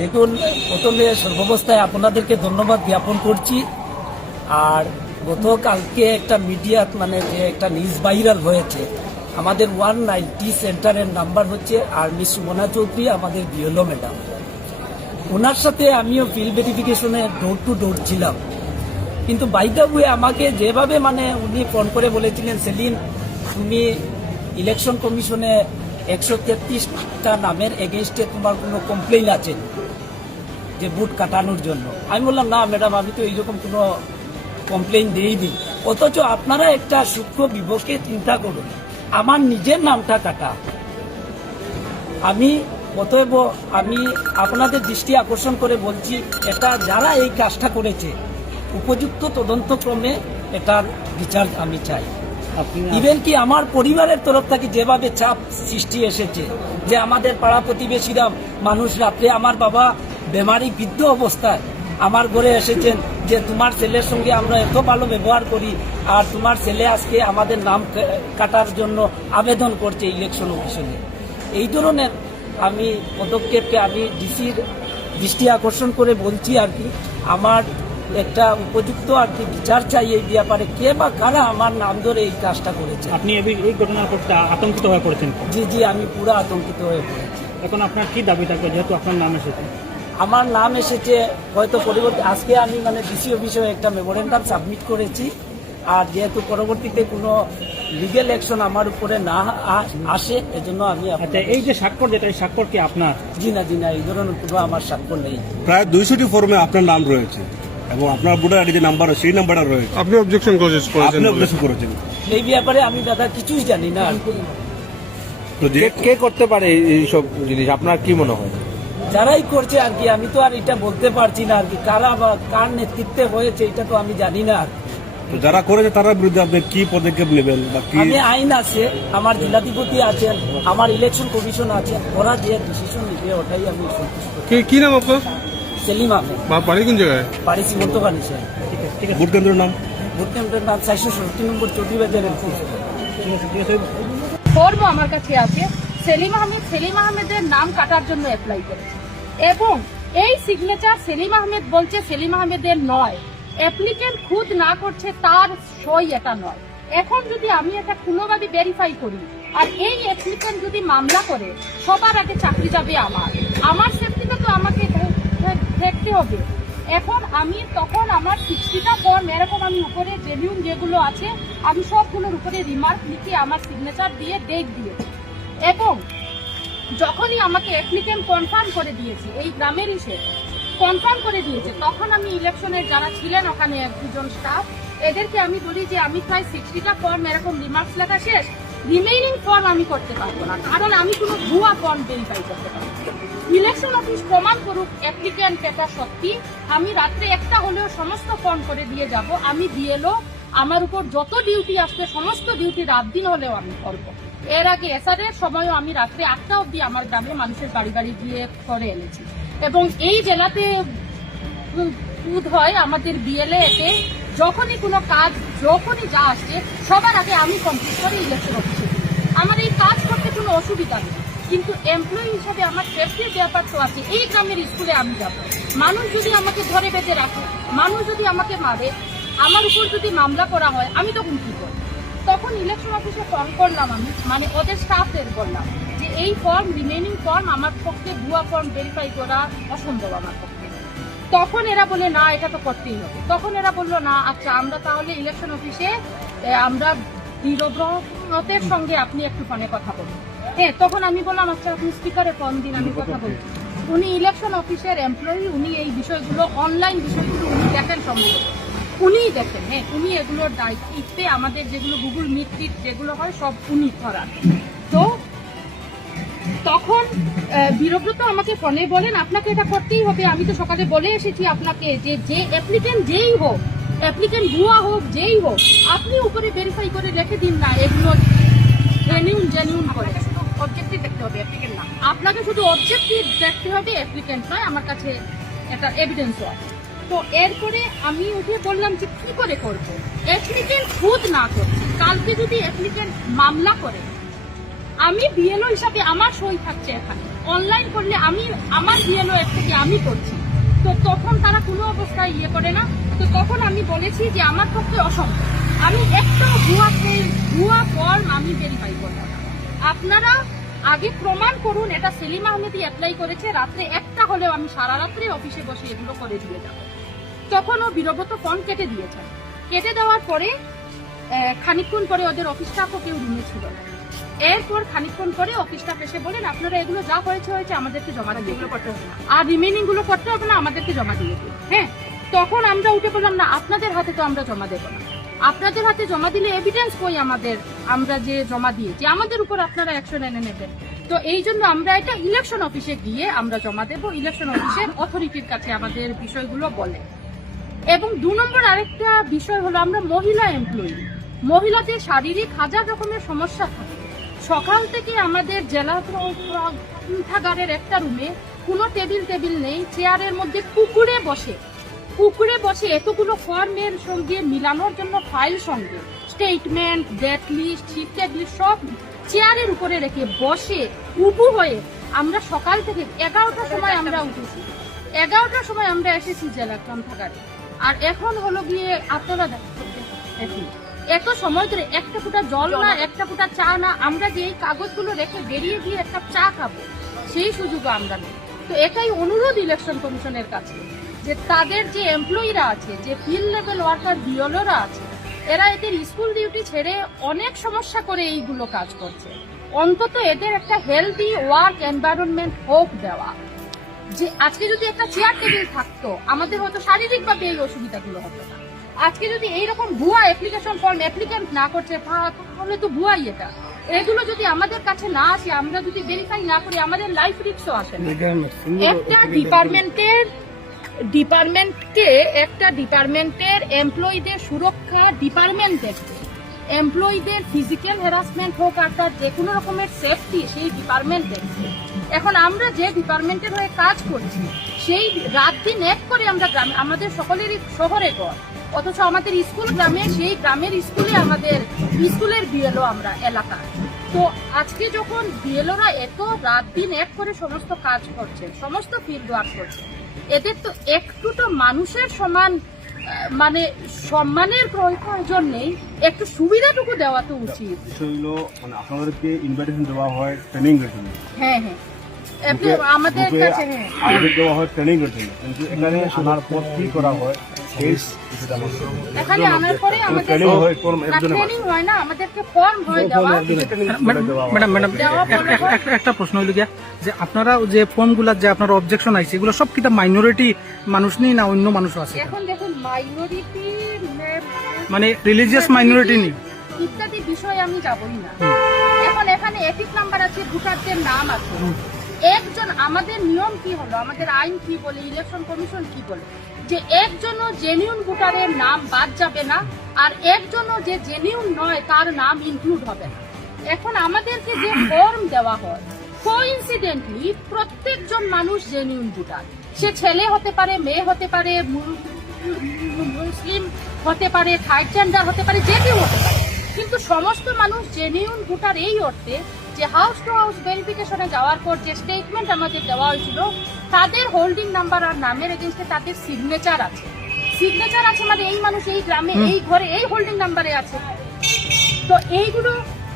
দেখুন, প্রথমে সর্বাবস্থায় আপনাদেরকে ধন্যবাদ জ্ঞাপন করছি। আর গতকালকে একটা মিডিয়া মানে যে একটা নিউজ ভাইরাল হয়েছে, আমাদের ওয়ান নাইনটি সেন্টারের নাম্বার হচ্ছে আর্মি সুমনা চৌধুরী, আমাদের বিএলও ম্যাডাম। ওনার সাথে আমিও ফিল্ড ভেরিফিকেশনে ডোর টু ডোর ছিলাম। কিন্তু বাইদা বুয়ে আমাকে যেভাবে মানে উনি ফোন করে বলেছিলেন সেলিম তুমি ইলেকশন কমিশনে একশো তেত্রিশটা নামের এগেনস্টে তোমার কোনো কমপ্লেইন আছে? যে বুট কাটানোর জন্য। আমি বললাম, না ম্যাডাম আমি তো এইরকম কোনো কমপ্লেইন দিইনি। অথচ আপনারা একটা সূক্ষ্ম বিপক্ষে চিন্তা করুন, আমার নিজের নামটা কাটা। আমি অতএব আমি আপনাদের দৃষ্টি আকর্ষণ করে বলছি, এটা যারা এই কাজটা করেছে, উপযুক্ত তদন্তক্রমে এটার বিচার আমি চাই। ইভেন কি আমার পরিবারের তরফ থেকে যেভাবে চাপ সৃষ্টি এসেছে, যে আমাদের পাড়া প্রতিবেশীরা মানুষ রাত্রে আমার বাবা বেমারি বৃদ্ধ অবস্থায় আমার ঘরে এসেছেন, যে তোমার ছেলের সঙ্গে আমরা এত ভালো ব্যবহার করি আর তোমার ছেলে আজকে আমাদের নাম কাটার জন্য আবেদন করছে ইলেকশন অফিসনে এই ধরনের আমি পদক্ষেপকে আমি ডিসির দৃষ্টি আকর্ষণ করে বলছি আর কি, আমার একটা উপযুক্ত আর কি বিচার চাই এই ব্যাপারে। কে বা কারা আমার নাম ধরে এই কাজটা করেছে? আপনি এই- এই ঘটনার প্রতি আতঙ্কিত হয়ে পড়েছেন? জি জি আমি পুরো আতঙ্কিত হয়ে পড়েছি। এখন আপনার কি দাবি থাকবে? যেহেতু আপনার নাম এসেছে। আমার নাম এসেছে হয়তো পরবর্তী আজকে আমি মানে ডিসি অফিসে একটা মেমোরেন্ডাম সাবমিট করেছি। আর যেহেতু পরবর্তীতে কোনো লিগেল অ্যাকশন আমার উপরে না আ- আসে এজন্য আমি আচ্ছা এই যে স্বাক্ষর যেটা এই স্বাক্ষর কি আপনার? জি না জি না এই ধরনের কোনো আমার স্বাক্ষর নেই। প্রায় দুইশোটি ফর্মে আপনার নাম রয়েছে। এবং আপনার ভোটার আইডি যে নাম্বার সেই নাম্বারটা রয়েছে। আপনি অবজেকশন করেছেন আপনি অবজেকশন করেছেন। এই ব্যাপারে আমি দাদা কিছুই জানি না। তো যে কে- করতে পারে এইসব জিনিস? আপনার কি মনে হয়? যারাই করছে আর কি আমি তো আর এটা বলতে পারছি না আর কি। কারা বা কার নেতৃত্বে হয়েছে এটা তো আমি জানি না আর তো যারা করেছে তার বিরুদ্ধে আপনি কি পদক্ষেপ নেবেন বা কি আমি আইন আছে আমার জেলাধিপতি আছেন আমার ইলেকশন কমিশন আছে ওরা যে ডিসিশন নিবে ওটাই আমি কি কি নাম আপনার? সেলিম আহমেদ বা বাড়ি কোন জায়গায়? বাড়ি সীমন্ত স্যার। ঠিক আছে ঠিক আছে। ভোট কেন্দ্রের নাম? ভোট কেন্দ্রের নাম চারশো সত্তর নম্বর চৌধুরী ঠিক আছে ঠিক আছে ফর্ম আমার কাছে আছে সেলিম আহমেদ সেলিম আহমেদের নাম কাটার জন্য অ্যাপ্লাই করেছে। এবং এই সিগনেচার সেলিম আহমেদ বলছে সেলিম আহমেদের নয়। অ্যাপ্লিকেন্ট খুদ না করছে তার সই এটা নয়। এখন যদি আমি এটা খুনোবাদী ভেরিফাই করি আর এই অ্যাপ্লিকেন্ট যদি মামলা করে সবার আগে চাকরি যাবে আমার। আমার সেফটিটা তো আমাকে দেখতে হবে। এখন আমি তখন আমার সিক্সটিটা ফর্ম এরকম আমি উপরে জেনিউন যেগুলো আছে, আমি সবগুলোর উপরে রিমার্ক লিখে আমার সিগনেচার দিয়ে ডেট দিয়েছি। এবং যখনই আমাকে অ্যাপ্লিকেন্ট কনফার্ম করে দিয়েছি, এই গ্রামেরই সে কনফার্ম করে দিয়েছে, তখন আমি ইলেকশনের যারা ছিলেন ওখানে এক দুজন স্টাফ এদেরকে আমি বলি যে আমি প্রায় সিক্সটিটা ফর্ম এরকম রিমার্কস লেখা শেষ রিমেইনিং ফর্ম আমি করতে পারব না। কারণ আমি কোনো ভুয়া ফর্ম ভেরিফাই করতে পারব। ইলেকশন অফিস প্রমাণ করুক অ্যাপ্লিক্যান্ট এটা সত্যি। আমি রাত্রে একটা হলেও সমস্ত ফর্ম করে দিয়ে যাব। আমি বিএলও আমার উপর যত ডিউটি আসবে, সমস্ত ডিউটি রাত দিন হলেও আমি করব। এর আগে এসআর এর সময়ও আমি রাত্রে আটটা অবধি আমার গ্রামে মানুষের বাড়ি বাড়ি গিয়ে করে এনেছি। এবং এই জেলাতে বুধ হয় আমাদের বিএলএ এতে যখনই কোনো কাজ, যখনই যা আসছে সবার আগে আমি কমপ্লিট করে ইলেকশন অফিসে আমার এই কাজ করতে কোনো অসুবিধা নেই। কিন্তু এমপ্লয়ি হিসাবে আমার সেফটির ব্যাপার তো আছে। এই গ্রামের স্কুলে আমি যাব। মানুষ যদি আমাকে ধরে বেঁধে রাখে, মানুষ যদি আমাকে মারে, আমার উপর যদি মামলা করা হয়, আমি তখন কি করব? তখন ইলেকশন অফিসে ফোন করলাম আমি মানে ওদের স্টাফদের বললাম যে এই ফর্ম রিমেনিং ফর্ম আমার পক্ষে, ভুয়া ফর্ম ভেরিফাই করা অসম্ভব আমার পক্ষে। তখন এরা বলে, না, এটা তো করতেই হবে। তখন এরা বলল, না আচ্ছা আমরা তাহলে ইলেকশন অফিসে আমরা দৃঢ়ব্রতের সঙ্গে আপনি একটু ফোনে কথা বলুন। হ্যাঁ তখন আমি বললাম আচ্ছা আপনি স্পিকারে ফোন দিন, আমি কথা বলছি। উনি ইলেকশন অফিসের এমপ্লয়ি উনি এই বিষয়গুলো অনলাইন বিষয়গুলো উনি দেখেন সম্ভবত। উনিই দেখেন হ্যাঁ উনি এগুলোর দায়িত্বে, আমাদের যেগুলো গুগল মিট যেগুলো হয়, সব উনি করান। তো তখন বীরব্রত আমাকে ফোনে বলেন, আপনাকে এটা করতেই হবে, আমি তো সকালে বলে এসেছি আপনাকে যে যে অ্যাপ্লিকেন্ট যেই হোক অ্যাপ্লিকেন্ট ভুয়া হোক, যেই হোক, আপনি উপরে ভেরিফাই করে রেখে দিন না, এগুলো জেনিউন জেনিউন করে। শুধু অবজেক্টিভ দেখতে হবে অ্যাপ্লিকেন্ট নয়, আমার কাছে একটা এভিডেন্সও আছে। তো এরপরে আমি উঠে বললাম যে কি করে করব? অ্যাপ্লিকেন্ট খুদ না করছে। কালকে যদি অ্যাপ্লিকেন্ট মামলা করে, আমি বিএলও হিসাবে আমার সই থাকছে এখানে। অনলাইন করলে আমি, আমার বিএলও এর থেকে আমি করছি। তো তখন তারা কোনো অবস্থায় ইয়ে করে না। তো তখন আমি বলেছি যে আমার পক্ষে অসম্ভব। আমি একটা ভুয়া ভুয়া ফর্ম আমি ভেরিফাই করব আপনারা আগে প্রমাণ করুন এটা সেলিম আহমেদই অ্যাপ্লাই করেছে রাত্রে একটা হলেও আমি সারা রাত্রে অফিসে বসে এগুলো করে দিয়ে যাব। তখন ও বীরব্রত ফোন কেটে দিয়েছেন কেটে দেওয়ার পরে আহ, খানিকক্ষণ পরে ওদের অফিস স্টাফও কেউ রুমে ছিল না। এরপর খানিকক্ষণ পরে অফিস স্টাফ এসে বলেন আপনারা এগুলো যা হয়েছে হয়েছে আমাদেরকে জমা দিয়ে এগুলো করতে হবে না। আর রিমেনিংগুলো করতে হবে না আমাদেরকে জমা দিয়ে দিন। হ্যাঁ তখন আমরা উঠে বললাম না আপনাদের হাতে তো আমরা জমা দেবো না। আপনাদের হাতে জমা দিলে এভিডেন্স কই আমাদের, আমরা যে জমা দিয়েছি, আমাদের উপর আপনারা অ্যাকশন এনে নেবেন। তো এই জন্য আমরা এটা ইলেকশন অফিসে গিয়ে আমরা জমা দেব ইলেকশন অফিসের অথরিটির কাছে আমাদের বিষয়গুলো বলে। এবং দু নম্বর আরেকটা বিষয় হলো, আমরা মহিলা এমপ্লয়ি মহিলাদের শারীরিক হাজার রকমের সমস্যা থাকে। সকাল থেকে আমাদের জেলা গ্রন্থাগারের একটা রুমে কোনো টেবিল টেবিল নেই, চেয়ারের মধ্যে কুকুরে বসে। কুকুরে বসে এতগুলো ফর্মের সঙ্গে মিলানোর জন্য ফাইল সঙ্গে statement dead list shifted list সব চেয়ারের উপরে রেখে বসে উবু হয়ে আমরা সকাল থেকে এগারোটার সময় আমরা উঠেছি। এগারোটার সময় আমরা এসেছি জেলা গ্রন্থাগারে। আর এখন হলো গিয়ে আপনারা দেখুন, এত সময় ধরে একটা ফুটা জল না একটা ফুটা চা না আমরা যে এই কাগজগুলো রেখে বেরিয়ে গিয়ে একটা চা খাব সেই সুযোগও আমরা নেই। তো এটাই অনুরোধ ইলেকশন কমিশনের কাছে। যে তাদের যে এমপ্লয়িরা আছে যে ফিল্ড লেভেল ওয়ার্কার বিওলোরা আছে এরা এদের স্কুল ডিউটি ছেড়ে অনেক সমস্যা করে এইগুলো কাজ করছে। অন্তত এদের একটা হেলদি ওয়ার্ক এনভায়রনমেন্ট হোক দেওয়া। যে আজকে যদি একটা চেয়ার টেবিল থাকতো আমাদের হয়তো শারীরিকভাবে এই অসুবিধাগুলো হতো না। আজকে যদি এইরকম ভুয়া অ্যাপ্লিকেশন ফর্ম অ্যাপ্লিকেন্ট না করছে তাহলে তো ভুয়াই এটা। এগুলো যদি আমাদের কাছে না আসে আমরা যদি ভেরিফাই না করি আমাদের লাইফ রিক্সও আসে না। একটা ডিপার্টমেন্টের ডিপার্টমেন্টকে একটা ডিপার্টমেন্টের এমপ্লয়ীদের সুরক্ষা ডিপার্টমেন্ট দেখবে। এমপ্লয়ীদের ফিজিক্যাল হ্যারাসমেন্ট হোক আর তার যে কোনো রকমের সেফটি সেই ডিপার্টমেন্ট দেখবে। এখন আমরা যে ডিপার্টমেন্টের হয়ে কাজ করছি, সেই রাত দিন এক করে আমরা গ্রামে, আমাদের সকলেরই শহরে ঘর, অথচ আমাদের স্কুল গ্রামে, সেই গ্রামের স্কুলে আমাদের স্কুলের বিএলও আমরা, এলাকা। তো আজকে যখন বিএলওরা এত রাত দিন এক করে সমস্ত কাজ করছে, সমস্ত ফিল্ড ওয়ার্ক করছে এদের তো একটু তো মানুষের সমান মানে সম্মানের প্রয়োজন নেই। একটু সুবিধাটুকু দেওয়া তো উচিত। বিষয় হলো মানে আপনাদেরকে ইনভাইটেশন দেওয়া হয় ট্রেনিং হ্যাঁ হ্যাঁ। আমাদের কাছে হ্যাঁ দেওয়া হয় ট্রেনিং এর জন্য। কিন্তু এখানে আনার পর কি করা হয় এখানে আনার পরে আমাদের ট্রেনিং হয় কোন এর জন্য ট্রেনিং হয় না আমাদেরকে ফর্ম হয় দেওয়া। Madam madam. একটা- একটা প্রশ্ন হইল গিয়া যে আপনারা যে ফর্মগুলা যে আপনার অবজেকশন আইছে এগুলো সব কিটা মাইনরিটি মানুষ নেই না অন্য মানুষ আছে? এখন দেখুন মাইনরিটি মানে রিলিজিয়াস মাইনরিটি নেই? ইত্যাদি বিষয়ে আমি যাবই না। এখন এখানে এপিক নাম্বার আছে ভোটারদের নাম আছে। একজন আমাদের নিয়ম কি হলো? আমাদের আইন কি বলে? ইলেকশন কমিশন কি বলে? যে একজনও জেনিউন ভোটারের নাম বাদ যাবে না, আর একজনও যে জেনিউন নয়, তার নাম ইনক্লুড হবে না। এখন আমাদেরকে যে ফর্ম দেওয়া হয় কোইন্সিডেন্টলি প্রত্যেকজন মানুষ জেনিউন ভোটার। সে ছেলে হতে পারে, মেয়ে হতে পারে মুসলিম হতে পারে থার্ড জেন্ডার হতে পারে, যে কেউ হতে পারে। কিন্তু সমস্ত মানুষ জেনিউন ভোটার এই অর্থে যে হাউস টু হাউস ভেরিফিকেশনে যাওয়ার পর যে স্টেটমেন্ট আমাদের দেওয়া হয়েছিল তাদের হোল্ডিং নাম্বার আর নামের এগেনস্টে তাদের সিগনেচার আছে। সিগনেচার আছে মানে এই মানুষ এই গ্রামে এই ঘরে এই হোল্ডিং নাম্বারে আছে। তো এইগুলো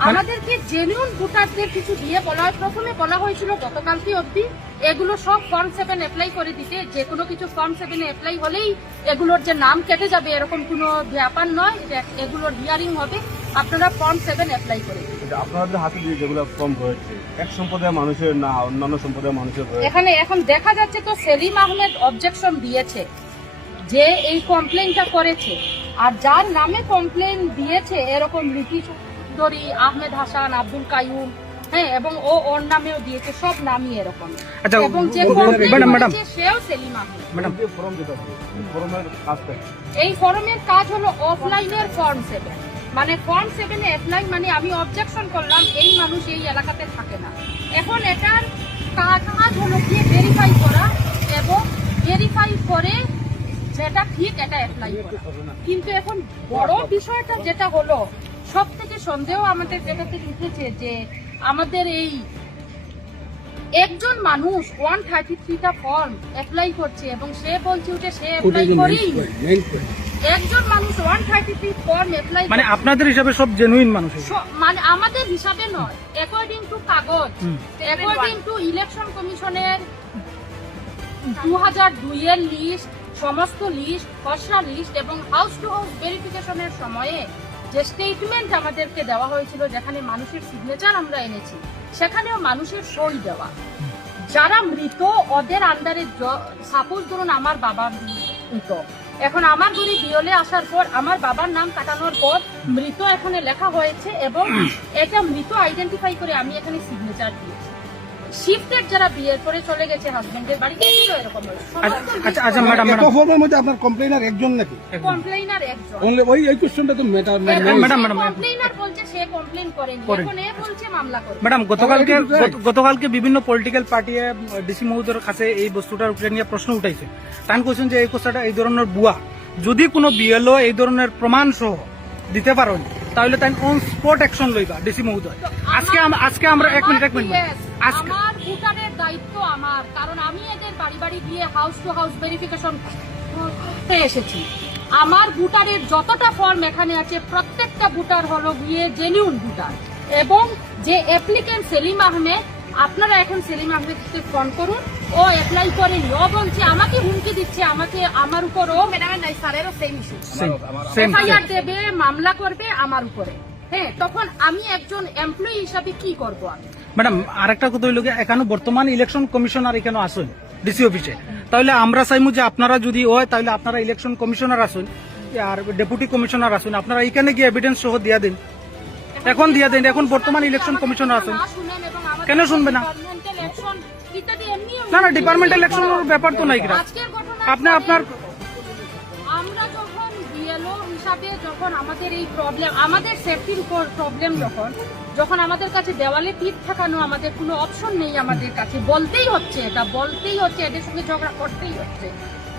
আমাদেরকে জেনুইন ভোটারদের কিছু দিয়ে বলা হয় প্রথমে বলা হয়েছিল গতকালকে অবধি এগুলো সব ফর্ম সেভেন অ্যাপ্লাই করে দিতে। যে কোনো কিছু ফর্ম সেভেনে অ্যাপ্লাই হলেই এগুলোর যে নাম কেটে যাবে এরকম কোনো ব্যাপার নয়। এগুলোর হিয়ারিং হবে। আপনারা ফর্ম সেভেন অ্যাপ্লাই করে দিন। আপনাদের হাতে যে যেগুলো ফর্ম রয়েছে এক সম্প্রদায়ের মানুষের না অন্যান্য সম্প্রদায়ের মানুষের এখানে এখন দেখা যাচ্ছে তো সেলিম আহমেদ অবজেকশন দিয়েছে যে এই কমপ্লেনটা করেছে। আর যার নামে কমপ্লেন দিয়েছে এরকম লিপি চৌধুরী আহমেদ হাসান আব্দুল কাইয়ুম হ্যাঁ এবং ও ওর নামেও দিয়েছে সব নামই এরকম। আচ্ছা, এবং যে সেও সেলিম আহমেদ? এই ফর্মের কাজ হলো অফলাইনের ফর্ম সেভেন মানে ফর্ম সেভেনে অ্যাপ্লাই মানে আমি অবজেকশন করলাম, এই মানুষ এই এলাকাতে থাকে না। এখন এটার কাজ হলো গিয়ে ভেরিফাই করা এবং ভেরিফাই করে যেটা ঠিক এটা অ্যাপ্লাই করা। কিন্তু এখন বড় বিষয়টা যেটা হলো সব থেকে সন্দেহ আমাদের যেটাতে উঠেছে যে আমাদের এই একজন মানুষ ওয়ান থার্টি থ্রিটা ফর্ম অ্যাপ্লাই করছে এবং সে বলছে উঠে সে অ্যাপ্লাই করেই একজন মানুষ one thirty three form apply মানে আপনাদের হিসাবে সব জেনুইন মানুষ মানে আমাদের হিসাবে নয় অ্যাকর্ডিং টু কাগজ। অ্যাকর্ডিং টু ইলেকশন কমিশনের দু হাজার দুইয়ের লিস্ট সমস্ত লিস্ট খসড়া লিস্ট এবং হাউস টু হাউস ভেরিফিকেশনের সময়ে যে স্টেটমেন্ট আমাদেরকে দেওয়া হয়েছিল যেখানে মানুষের সিগনেচার আমরা এনেছি সেখানেও মানুষের সই দেওয়া। যারা মৃত ওদের আন্ডারে সাপোজ ধরুন আমার বাবা মৃত। এখন আমার ঘরে বিয়লে আসার পর আমার বাবার নাম কাটানোর পর মৃত এখানে লেখা হয়েছে এবং এটা মৃত আইডেন্টিফাই করে আমি এখানে সিগনেচার দিয়েছি। শিফটেড যারা বিয়ের করে চলে গেছে হাজবেন্ডের বাড়িতে ছিল এরকম আচ্ছা আচ্ছা আচ্ছা ম্যাডাম এত ম্যাডাম মধ্যে আপনার কমপ্লেনার একজন নাকি? কমপ্লেইনার একজন। ওই এই কোশ্চেনটা তো মেটার ম্যাডাম, ম্যাডাম। কমপ্লেইনার বলছে সে কমপ্লেইন করেনি। এখন এ বলছে মামলা করে ম্যাডাম গতকালকে. গত- গতকালকে বিভিন্ন পলিটিক্যাল পার্টি ডিসি মহোদয়ের কাছে এই বস্তুটার উপরে নিয়ে প্রশ্ন উঠাইছে। তান কোশ্চেন যে এই কোশ্চাটা এই ধরনের বুয়া যদি কোনো বিএলও এই ধরনের প্রমাণ সহ দিতে পারেন তাহলে তাই অন স্পট অ্যাকশন লইবা ডিসি মহোদয়। আজকে আজকে আমরা এক মিনিট এক মিনিট আজকে আমার ভুটানের দায়িত্ব আমার কারণ আমি এদের বাড়ি বাড়ি গিয়ে হাউস টু হাউস ভেরিফিকেশন করতে এসেছি। আমার ভোটারের যতটা ফর্ম এখানে আছে প্রত্যেকটা ভুটার হলো গিয়ে জেনিউন ভুটার এবং যে অ্যাপ্লিকেন্ট সেলিম আহমেদ আপনারা এখন সেলিম আহমেদকে ফোন করুন। ও অ্যাপ্লাই করেনি ও বলছে আমাকে হুমকি দিচ্ছে আমাকে আমার উপর ও ম্যাডামের নাই স্যারেরও সেম ইস্যু এফআইআর দেবে মামলা করবে আমার উপরে। হ্যাঁ তখন আমি একজন এমপ্লয়ি হিসাবে কি করব আমি? ম্যাডাম আরেকটা কথা হইল এখানে বর্তমান ইলেকশন কমিশনার এখানে আসুন ডিসি অফিসে তাহলে আমরা চাইমু যে আপনারা যদি হয় তাহলে আপনারা ইলেকশন কমিশনার আসুন আর ডেপুটি কমিশনার আসুন। আপনারা এখানে গিয়ে এভিডেন্স সহ দিয়া দিন। এখন দিয়া দিন এখন বর্তমান ইলেকশন কমিশনার আছেন কেন শুনবে না? না না ডিপার্টমেন্টাল ইলেকশনের ব্যাপার তো নাই কিনা আপনি আপনার আমরা যখন বিএলও হিসাবে যখন আমাদের এই প্রবলেম আমাদের সেফটির প্রবলেম যখন যখন আমাদের কাছে দেওয়ালে পিঠ ঠেকানো আমাদের কোনো অপশন নেই আমাদের কাছে বলতেই হচ্ছে এটা বলতেই হচ্ছে এদের সঙ্গে ঝগড়া করতেই হচ্ছে।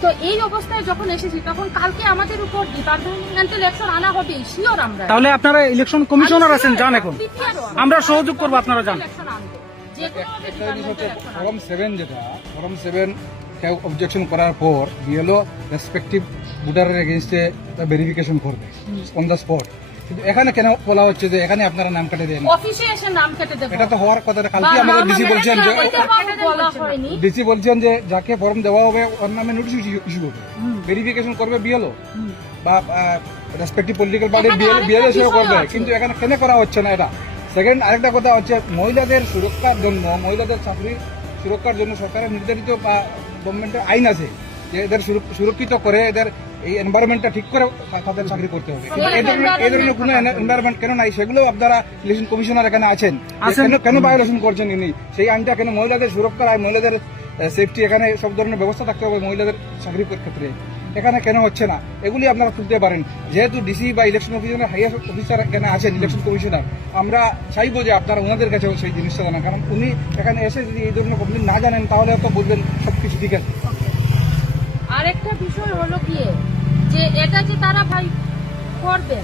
তো এই অবস্থায় যখন এসেছি তখন কালকে আমাদের উপর ডিপার্টমেন্টাল অ্যাকশন আনা হবে শিওর আমরা। তাহলে আপনারা ইলেকশন কমিশনার আছেন যান এখন। আমরা সহযোগ করব আপনারা যান। একটা জিনিস হচ্ছে departmental ফরম সেভেন যেটা ফরম সেভেন কেউ অবজেকশন করার পর বিএলও রেসপেক্টিভ ভোটারের এগেনস্টে ভেরিফিকেশন করবে অন দ্য স্পট কিন্তু এখানে কেন বলা হচ্ছে যে এখানে আপনারা নাম কাটে দেন? অফিসে এসে নাম কেটে দেবো। এটা তো হওয়ার কথা কালকে আমাদের ডিসি বলছেন যে ডিসি বলছেন যে যাকে ফর্ম দেওয়া হবে ওর নামে নোটিশ ইস্যু হবে। ভেরিফিকেশন করবে বিএলও বা রেসপেক্টিভ পলিটিক্যাল পার্টির এখানে বিএলও সেও করবে। কিন্তু এখানে কেন করা হচ্ছে না এটা? সেকেন্ড আরেকটা কথা হচ্ছে মহিলাদের সুরক্ষার জন্য মহিলাদের চাকরি সুরক্ষার জন্য সরকারের নির্ধারিত বা গভর্নমেন্টের আইন আছে যে এদের সুরক্ষিত করে এদের এই এনভায়রনমেন্টটা ঠিক করে তাদের চাকরি করতে হবে। এই ধরনের কোনো এনভায়রনমেন্ট কেন নাই? সেগুলো আপনারা ইলেকশন কমিশনার এখানে আছেন। কেন কেন ভায়োলেশন করছেন ইনি? সেই আইনটা কেন মহিলাদের সুরক্ষার আইন মহিলাদের সেফটি এখানে সব ধরনের ব্যবস্থা থাকতে হবে মহিলাদের চাকরির ক্ষেত্রে। এখানে কেন হচ্ছে না? এগুলি আপনারা তুলতে পারেন। যেহেতু ডিসি বা ইলেকশন অফিসার হাইয়ার অফিসার এখানে আছেন ইলেকশন কমিশনার আমরা চাইব যে আপনারা ওনাদের কাছে সেই জিনিসটা জানান। কারণ উনি এখানে এসে যদি এই ধরনের কমপ্লেন না জানেন, তাহলে তো বলবেন সবকিছু ঠিক আছে। আরেকটা বিষয় হলো কি যে এটা যে তারা ভাই করবে